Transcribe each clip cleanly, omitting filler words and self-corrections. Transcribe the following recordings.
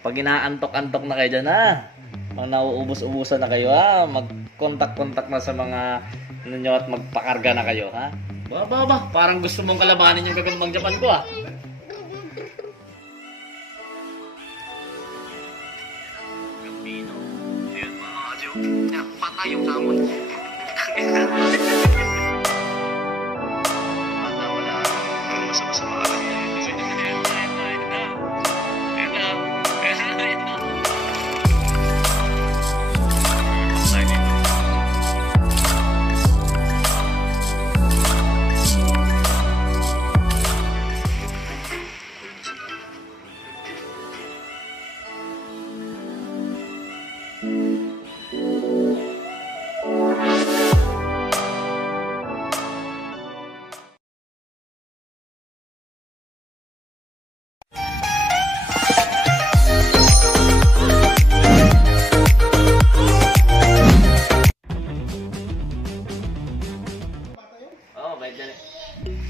Pag inaantok-antok na kayo dyan, ha? Pag nauubos-ubusan na kayo, ha? Mag-contact na sa mga ano nyo at magpakarga na kayo, ha? Ba? Parang gusto mong kalabanin yung gagambang Japan ko, ha? Gambino. Ayun, mga kadyo. Patay yung hamon.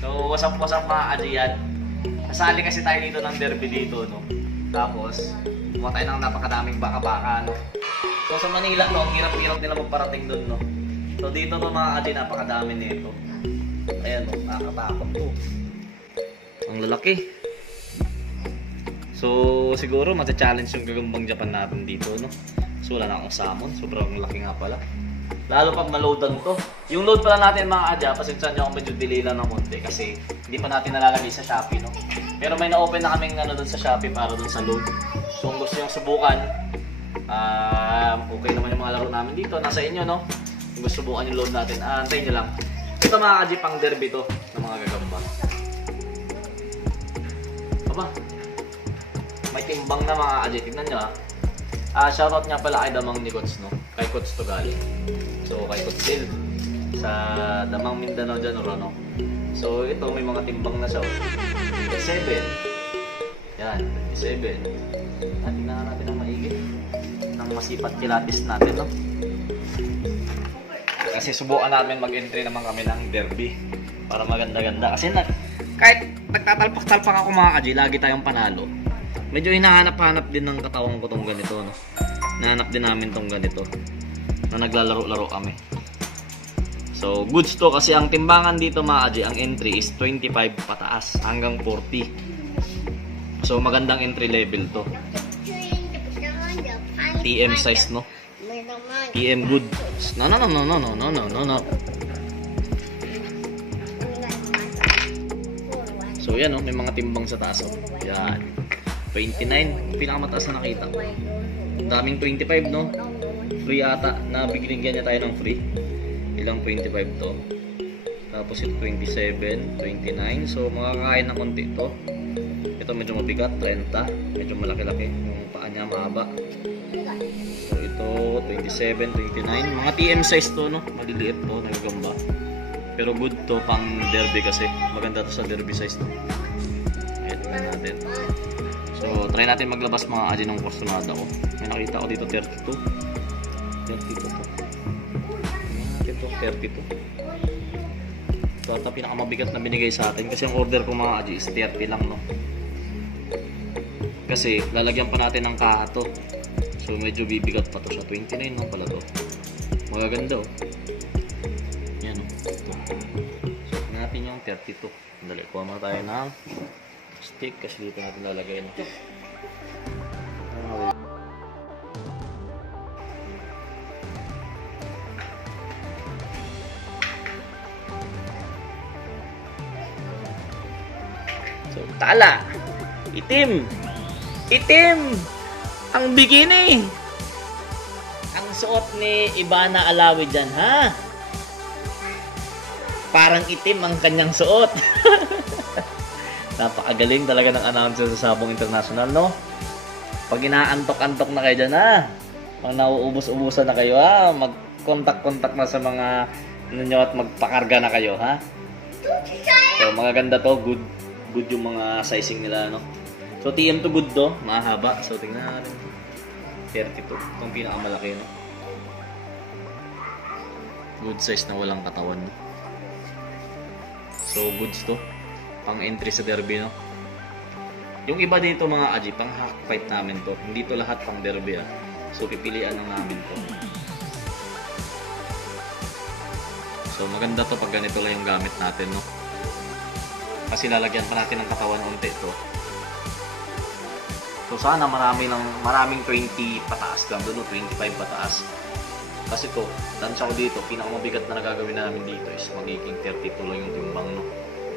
So, wasap-wasap mga kadyan. Nasali kasi tayo dito ng derby dito, no? Tapos, kuha tayo ng napakadaming baka-baka, no? So, sa Manila, no? Ang hirap-hirap nila magparating doon, no? So, dito no mga kadyan, napakadami nito. Ayan, no? Nakakatakot to. Ang lalaki. So, siguro, matcha-challenge yung gagambang Japan natin dito, no? So, wala na akong salmon. Sobrang laki nga pala. Lalo pag maloadan to. Yung load pala natin mga kadya, pasensya nyo kung medyo delay lang ng konti kasi hindi pa natin nalalagay sa Shopee, no? Pero may na-open na kaming ano, doon sa Shopee para doon sa load. So kung gusto nyo subukan, okay naman yung mga laro namin dito. Nasa inyo, no? Kung gusto subukan yung load natin, antayin nyo lang. Ito mga kadya, pang derby to ng mga gagamba. Aba, may timbang na mga kadya. Tignan nyo, shoutout nga pala kay Damang ni Coach, no? Kay Coach to galing. So, kay Coach Del sa Damang Mindanao dyan, no? So, ito may mga timbang na siya. 7. Yan, 7. Tingnan natin ang maigi ng masipat kilatis natin, no? Kasi subukan namin mag-entry naman kami ng derby para maganda-ganda. Kasi kahit nagtatalpak-talpak ako mga kadji, lagi tayong panalo. Medyo hinahanap-hanap din ng katawan ko tong ganito, no? Nahanap din namin tong ganito na naglalaro-laro kami. So, goods to kasi ang timbangan dito mga kadji, ang entry is 25 pataas hanggang 40. So, magandang entry level to. TM size, no? TM good. No. So, yan, no? May mga timbang sa taas, oh. Yan. 29, pinakamataas na nakita ko. Daming 25, no? Free ata, nabigyan niya tayo ng free. Ilang 25 to. Tapos ito 27, 29. So makakain na konti to. Ito medyo mabigat, 30. Medyo malaki-laki. Yung paa niya mahaba. So ito 27, 29. Mga TM size to, no? Maliliit to, nagagamba. Pero good to pang derby kasi. Maganda to sa derby size to. Ayan, tingnan natin. So try natin maglabas mga kadji ng Corsonada ko. May nakita ko dito 32. 32 to. Ito 32. So ito pinakamabigat na binigay sa atin kasi ang order ko mga kadji is 30 lang, no? Kasi lalagyan pa natin ng kaha to. So medyo bibigat pa to sa 29 lang pala to. Magaganda, oh. Yan, oh. Ito. So natin yung 32. Dali, kuha muna tayo ng stick kasi dito natin lalagay, no? So, tala. Itim. Ang bikini. Ang suot ni Ivana Alawi dyan, ha? Parang itim ang kanyang suot. Napakagaling talaga ng announcer sa Sabong International, no? Pag inaantok-antok na kayo dyan, ha? Pag nauubos-ubusan na kayo, ha? Mag-contact na sa mga ano nyo at magpakarga na kayo, ha? So, magaganda to. Good yung mga sizing nila, no? So, TM to good to. Mahaba. So, tingnan natin. 32. Itong pinakamalaki, no? Good size na walang katawan, no? So, goods to. Pang entry sa derby, no? Yung iba dito mga aji, pang hack fight namin to. Hindi to lahat pang derby ah. So pipilian lang namin to. So maganda to pag ganito lang yung gamit natin, no? Kasi lalagyan pa natin ng katawan unti to. So sana maraming 20 pataas lang doon, 25 pataas. Kasi to, tansya ko dito, pinakamabigat na nagagawin namin dito is magiging 32 lang yung timbang, no?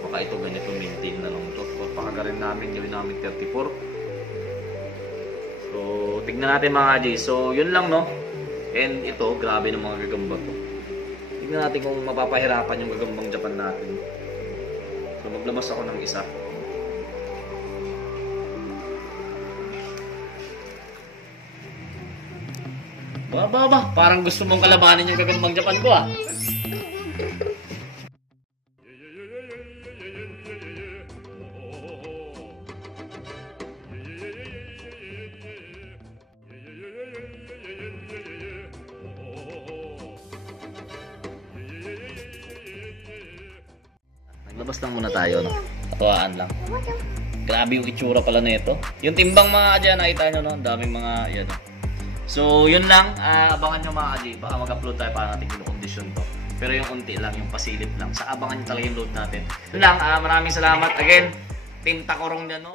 Baka ito ganito, maintain na lang to. So pakagarin namin, gawin namin 34. So tignan natin mga J. So yun lang, no? And ito, grabe ng mga gagamba to. Tignan natin kung mapapahirapan yung gagambang Japan natin. So maglabas ako ng isa. Ba, parang gusto mong kalabanin yung gagambang Japan ko ah. Naglabas lang muna tayo, no? Katuwaan lang. Grabe yung itsura pala nito. Yung timbang mga dyan, nakita nyo, no? Ang daming mga, yan, no? So, yun lang. Abangan nyo mga kaji. Baka mag-upload tayo para natin kinukondisyon to. Pero yung unti lang, yung pasilip lang. Sa abangan nyo talaga yung load natin. Yun lang. Maraming salamat. Again, Team Takorong dyan, no?